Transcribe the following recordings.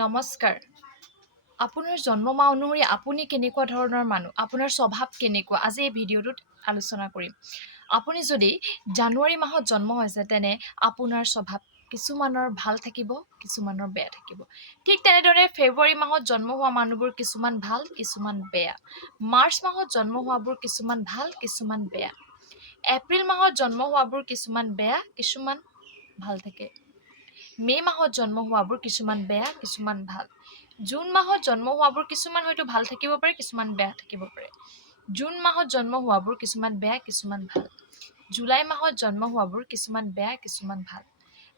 নমস্কাৰ। আপোনাৰ জন্ম মাহ অনুসৰি আপুনি কেনেকুৱা ধৰণৰ মানুহ, আপোনাৰ স্বভাৱ কেনেকুৱা, আজি এই ভিডিঅ'টোত আলোচনা কৰিম। আপুনি যদি জানুৱাৰী মাহত জন্ম হৈছে তেনে আপোনাৰ স্বভাৱ কিছুমানৰ ভাল থাকিব, কিছুমানৰ বেয়া থাকিব। ঠিক তেনেদৰে ফেব্ৰুৱাৰী মাহত জন্ম হোৱা মানুহবোৰ কিছুমান ভাল, কিছুমান বেয়া। মাৰ্চ মাহত জন্ম হোৱাবোৰ কিছুমান ভাল, কিছুমান বেয়া। এপ্ৰিল মাহত জন্ম হোৱাবোৰ কিছুমান বেয়া, কিছুমান ভাল থাকে। মে' মাহত জন্ম হোৱাবোৰ কিছুমান বেয়া, কিছুমান ভাল। জুন মাহত জন্ম হোৱাবোৰ কিছুমান হয়তো ভাল থাকিব পাৰে, কিছুমান বেয়া থাকিব পাৰে। জুন মাহত জন্ম হোৱাবোৰ কিছুমান বেয়া, কিছুমান ভাল। জুলাই মাহত জন্ম হোৱাবোৰ কিছুমান বেয়া, কিছুমান ভাল।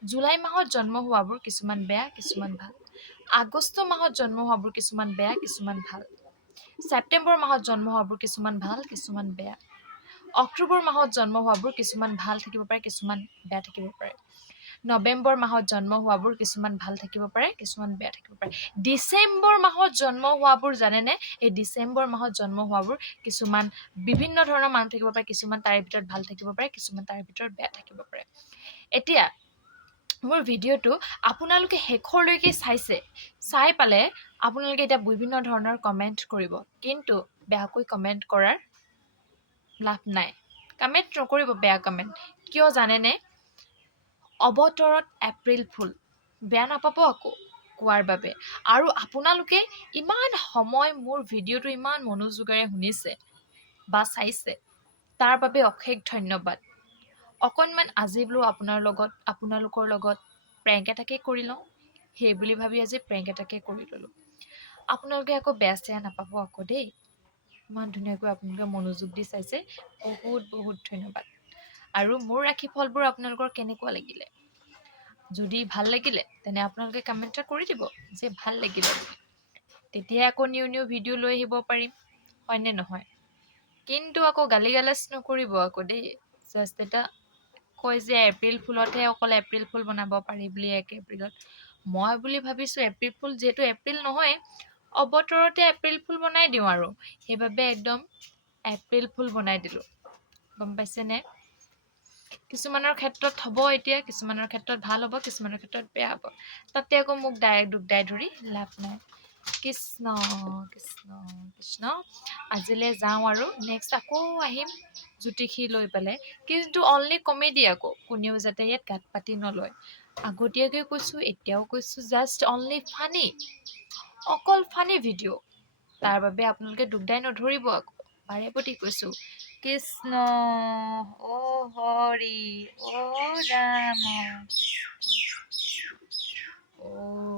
জুলাই মাহত জন্ম হোৱাবোৰ কিছুমান বেয়া, কিছুমান ভাল। আগষ্ট মাহত জন্ম হোৱাবোৰ কিছুমান বেয়া, কিছুমান ভাল। ছেপ্টেম্বৰ মাহত জন্ম হোৱাবোৰ কিছুমান ভাল, কিছুমান বেয়া। অক্টোবৰ মাহত জন্ম হোৱাবোৰ কিছুমান ভাল থাকিব পাৰে, কিছুমান বেয়া থাকিব পাৰে। নৱেম্বৰ মাহত জন্ম হোৱাবোৰ কিছুমান ভাল থাকিব পাৰে, কিছুমান বেয়া থাকিব পাৰে। ডিচেম্বৰ মাহত জন্ম হোৱাবোৰ জানেনে? এই ডিচেম্বৰ মাহত জন্ম হোৱাবোৰ কিছুমান বিভিন্ন ধৰণৰ মানুহ থাকিব পাৰে, কিছুমান তাৰে ভিতৰত ভাল থাকিব পাৰে, কিছুমান তাৰে ভিতৰত বেয়া থাকিব পাৰে। এতিয়া মোৰ ভিডিঅ'টো আপোনালোকে শেষৰলৈকে চাই পালে আপোনালোকে এতিয়া বিভিন্ন ধৰণৰ কমেণ্ট কৰিব, কিন্তু বেয়াকৈ কমেণ্ট কৰাৰ লাভ নাই। কমেণ্ট নকৰিব বেয়া কমেণ্ট। কিয় জানেনে? অৱতৰত এপ্ৰিল ফুল, বেয়া নাপাব আকৌ কোৱাৰ বাবে। আৰু আপোনালোকে ইমান সময় মোৰ ভিডিঅ'টো ইমান মনোযোগেৰে শুনিছে বা চাইছে, তাৰ বাবে অশেষ ধন্যবাদ। অকণমান আজি বোলো আপোনালোকৰ লগত প্ৰেংক এটাকে কৰি লওঁ, সেই বুলি ভাবি আজি প্ৰেংক এটাকে কৰি ল'লোঁ। আপোনালোকে আকৌ বেয়া চেয়া নাপাব আকৌ দেই। ইমান ধুনীয়াকৈ আপোনালোকে মনোযোগ দি চাইছে, বহুত বহুত ধন্যবাদ। আৰু মোৰ ৰাশিফলবোৰ আপোনালোকৰ কেনেকুৱা লাগিলে? যদি ভাল লাগিলে তেনে আপোনালোকে কমেণ্ট এটা কৰি দিব যে ভাল লাগিলে বুলি। তেতিয়া আকৌ নিউ ভিডিঅ' লৈ আহিব পাৰিম, হয়নে নহয়? কিন্তু আকৌ গালি গালাজ নকৰিব আকৌ দেই। জাষ্ট এটা কয় যে এপ্ৰিল ফুলতহে অকল এপ্ৰিল ফুল বনাব পাৰি বুলি 1 এপ্ৰিলত। মই বুলি ভাবিছোঁ এপ্ৰিল ফুল যিহেতু এপ্ৰিল নহয়, অৱতৰতে এপ্ৰিল ফুল বনাই দিওঁ আৰু। সেইবাবে একদম এপ্ৰিল ফুল বনাই দিলোঁ, গম পাইছেনে? কিছুমানৰ ক্ষেত্ৰত হ'ব এতিয়া, কিছুমানৰ ক্ষেত্ৰত ভাল হ'ব, কিছুমানৰ ক্ষেত্ৰত বেয়া হ'ব। তাতে আকৌ মোক দুখ ধৰি লাভ নাই। কৃষ্ণ কৃষ্ণ কৃষ্ণ। আজিলৈ যাওঁ আৰু নেক্সট আকৌ আহিম জ্যোতিষী লৈ পেলাই, কিন্তু অনলি কমেডি আকৌ। কোনেও যাতে ইয়াত গাত পাতি নলয়। আগতীয়াকৈ কৈছোঁ, এতিয়াও কৈছোঁ, জাষ্ট অনলি ফানি, অকল ফানি ভিডিঅ'। তাৰ বাবে আপোনালোকে দুখদাই নধৰিব আকৌ, বাৰে প্ৰতি কৈছোঁ। কৃষ্ণ অ' হৰি অ' ৰাম অ'